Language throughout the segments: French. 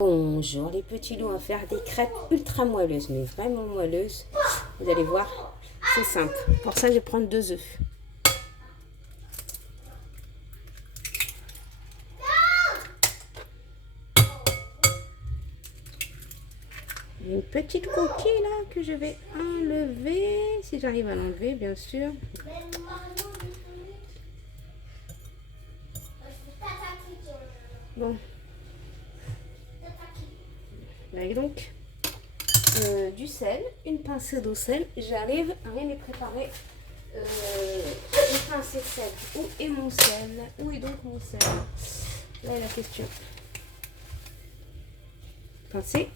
Bonjour les petits loups, on va faire des crêpes ultra moelleuses, mais vraiment moelleuses. Vous allez voir, c'est simple. Pour ça, je vais prendre 2 œufs. Une petite coquille là que je vais enlever, si j'arrive à l'enlever bien sûr. Bon. Avec donc du sel, une pincée d'eau sel. J'arrive, rien n'est préparé. Une pincée de sel. Où est mon sel? Où est donc mon sel? Là est la question. Pincée.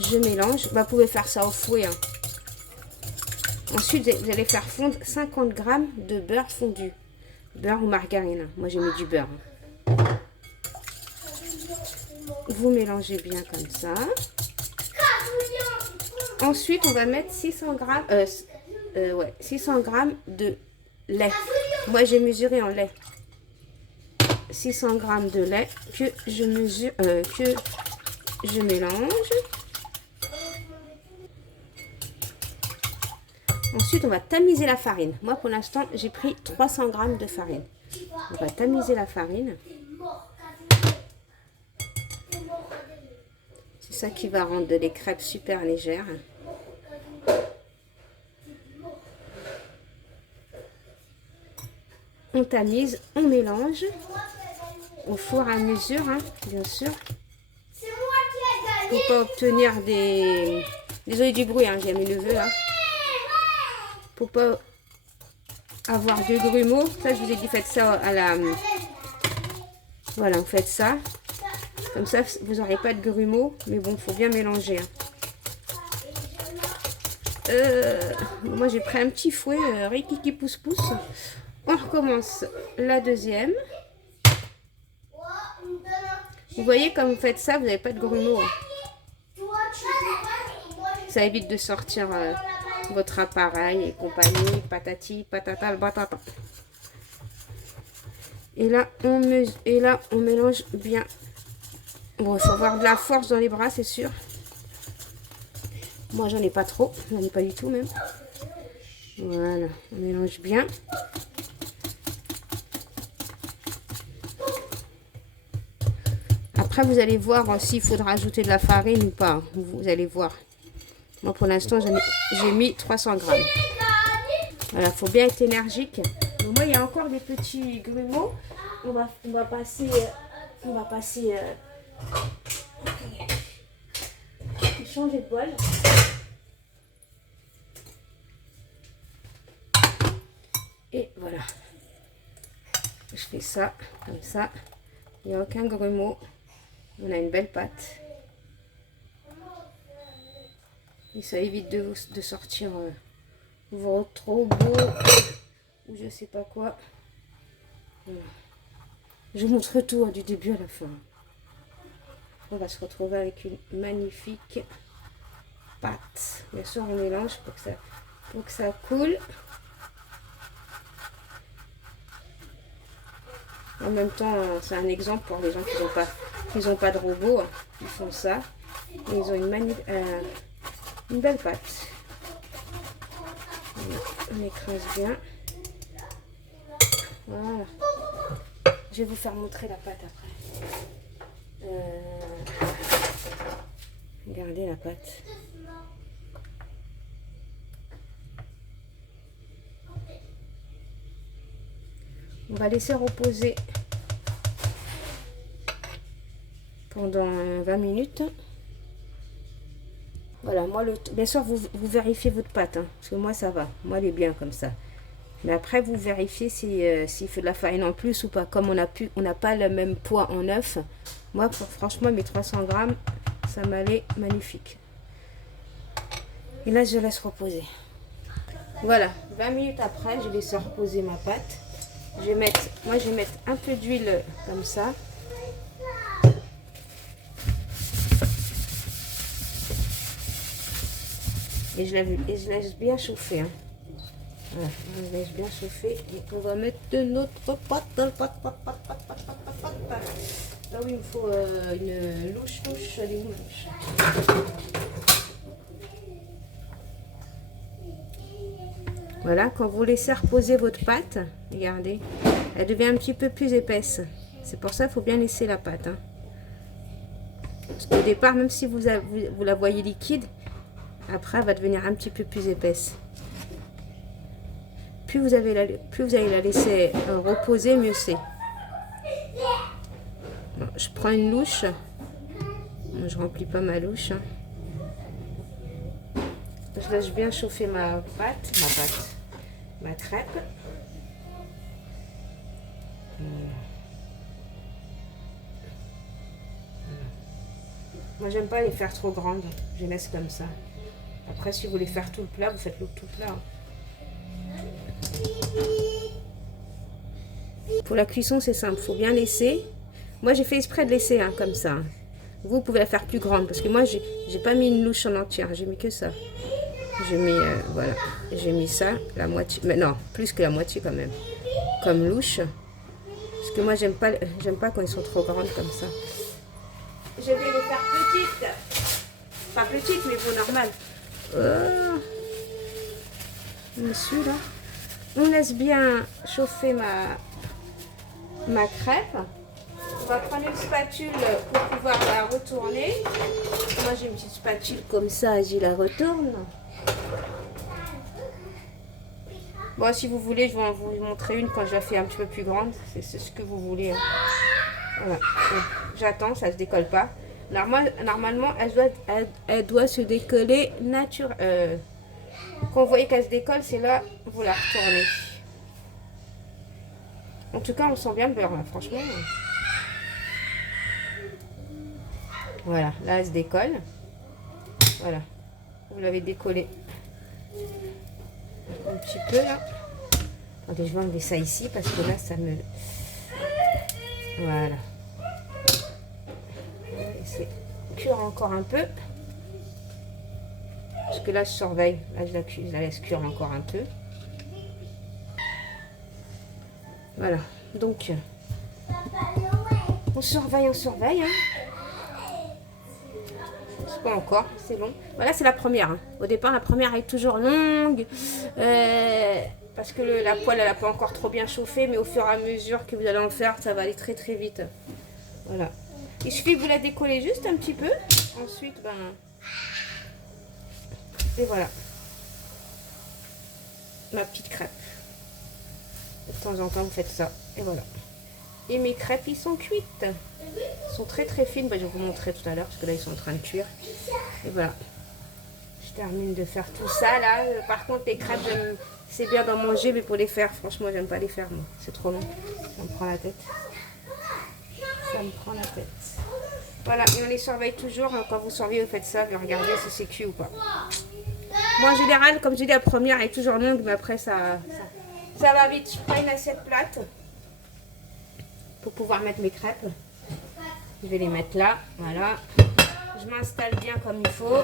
Je mélange. Bah, vous pouvez faire ça au fouet. Hein. Ensuite, vous allez faire fondre 50 g de beurre fondu. Beurre ou margarine. Moi, j'ai mis du beurre. Vous mélangez bien comme ça. Ensuite, on va mettre 600 g de lait. Moi, j'ai mesuré en lait. 600 g de lait que je mesure, que je mélange. Ensuite, on va tamiser la farine. Moi, pour l'instant, j'ai pris 300 g de farine. On va tamiser la farine. C'est ça qui va rendre les crêpes super légères. On tamise, on mélange au fur et à mesure, hein, bien sûr. Pour pas obtenir des... Désolé du bruit, hein, j'ai mis le neveu, hein. Pour pas avoir de grumeaux. Ça, je vous ai dit, faites ça à la... Voilà, vous faites ça. Comme ça, vous n'aurez pas de grumeaux. Mais bon, il faut bien mélanger. Hein. Moi, j'ai pris un petit fouet. Rikiki pousse pousse. On recommence la deuxième. Vous voyez, comme vous faites ça, vous n'avez pas de grumeaux. Hein. Ça évite de sortir votre appareil et compagnie. Patati, patata, le batata. Et là, on mélange bien. Bon, il faut avoir de la force dans les bras, c'est sûr. Moi, j'en ai pas trop. J'en ai pas du tout, même. Voilà, on mélange bien. Après, vous allez voir s'il faudra ajouter de la farine ou pas. Vous allez voir. Moi, pour l'instant, j'ai mis 300 g. Voilà, il faut bien être énergique. Donc, moi, il y a encore des petits grumeaux. On va passer... changer de bol. Et voilà. Je fais ça, comme ça. Il n'y a aucun grumeau. On a une belle pâte. Et ça évite de sortir votre trop beau ou je sais pas quoi. Voilà. Je montre tout hein, du début à la fin. On va se retrouver avec une magnifique pâte. Bien sûr, on mélange pour que ça coule. En même temps, c'est un exemple pour les gens qui n'ont pas de robot. Hein. Ils font ça. Et ils ont une belle pâte. On écrase bien. Voilà. Je vais vous faire montrer la pâte après. Regardez la pâte. On va laisser reposer pendant 20 minutes. Voilà, moi, bien sûr, vous vérifiez votre pâte, hein, parce que moi, ça va. Moi, elle est bien comme ça. Mais après, vous vérifiez s'il fait de la farine en plus ou pas. Comme on n'a pas le même poids en œuf. Moi, franchement, mes 300 g, ça m'allait magnifique. Et là, je laisse reposer. Voilà, 20 minutes après, je laisse reposer ma pâte. Je vais mettre un peu d'huile comme ça. Et je laisse bien chauffer. Hein. Voilà, on laisse bien chauffer et on va mettre de notre pâte dans le pâte. Là oui, il me faut une louche. Elle est où ma louche? Voilà, quand vous laissez reposer votre pâte, regardez, elle devient un petit peu plus épaisse. C'est pour ça qu'il faut bien laisser la pâte. Hein. Parce qu'au départ, même si vous la voyez liquide, après elle va devenir un petit peu plus épaisse. Plus vous allez la laisser reposer, mieux c'est. Bon, je prends une louche. Bon, je remplis pas ma louche. Hein. Je laisse bien chauffer ma crêpe. Moi, j'aime pas les faire trop grandes. Je les laisse comme ça. Après, si vous voulez faire tout le plat, vous faites le tout plat. Hein. Pour la cuisson, c'est simple. Il faut bien laisser. Moi, j'ai fait exprès de laisser comme ça. Hein. Vous pouvez la faire plus grande. Parce que moi, j'ai pas mis une louche en entière. J'ai mis que ça. J'ai mis, voilà. J'ai mis ça, la moitié. Mais non, plus que la moitié quand même. Comme louche. Parce que moi, j'aime pas quand ils sont trop grandes comme ça. Je vais les faire petites. Pas petites, mais bon, normal. Monsieur, là. On laisse bien chauffer ma crêpe. On va prendre une spatule pour pouvoir la retourner. Moi, j'ai une petite spatule comme ça, j'y la retourne. Bon, si vous voulez, je vais vous montrer une quand je la fais un petit peu plus grande. C'est ce que vous voulez. Hein. Voilà. J'attends, ça ne se décolle pas. Normalement, elle doit se décoller naturellement. Quand vous voyez qu'elle se décolle, c'est là, vous la retournez. En tout cas, on sent bien le beurre, là, franchement. Voilà, là, elle se décolle. Voilà, vous l'avez décollée. Un petit peu, là. Attendez, je vais enlever ça ici, parce que là, ça me... Voilà. On va laisser cuire encore un peu. Parce que là, je surveille. Là, je la laisse cuire encore un peu. Voilà. Donc, on surveille. Hein. C'est pas encore, c'est long. Voilà, c'est la première. Hein. Au départ, la première est toujours longue. Parce que la poêle, elle n'a pas encore trop bien chauffé. Mais au fur et à mesure que vous allez en faire, ça va aller très très vite. Voilà. Il suffit que vous la décollez juste un petit peu. Ensuite, et voilà. Ma petite crêpe. De temps en temps, vous faites ça. Et voilà. Et mes crêpes, ils sont cuites. Elles sont très très fines. Je vais vous montrer tout à l'heure parce que là, ils sont en train de cuire. Et voilà. Je termine de faire tout ça là. Par contre, les crêpes, c'est bien d'en manger, mais pour les faire, franchement, j'aime pas les faire. Moi, c'est trop long. Ça me prend la tête. Voilà, et on les surveille toujours. Quand vous surveillez, vous faites ça, vous regardez si c'est cuit ou pas. Moi, en général, comme je dis, la première est toujours longue, mais après, ça va vite. Je prends une assiette plate pour pouvoir mettre mes crêpes. Je vais les mettre là, voilà. Je m'installe bien comme il faut.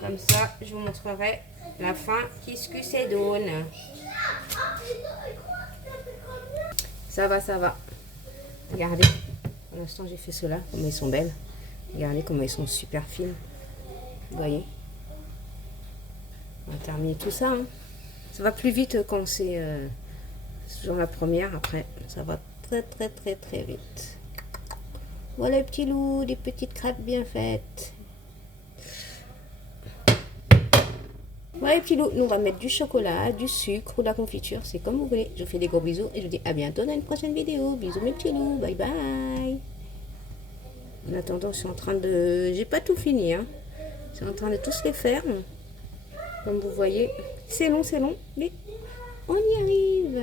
Comme ça, je vous montrerai la fin. Qu'est-ce que ça donne? Ça va. Regardez. Pour l'instant, j'ai fait cela. Comment ils sont belles. Regardez comment ils sont super fines. Vous voyez? On va terminer tout ça. Hein. Ça va plus vite quand c'est genre la première. Après, ça va très vite. Voilà les petits loups, des petites crêpes bien faites. Voilà les petits loups. Nous, on va mettre du chocolat, du sucre ou de la confiture. C'est comme vous voulez. Je vous fais des gros bisous et je vous dis à bientôt dans une prochaine vidéo. Bisous mes petits loups. Bye bye. En attendant, je suis en train de... J'ai pas tout fini. Hein. Je suis en train de tous les faire. Comme vous voyez. C'est long, mais on y arrive.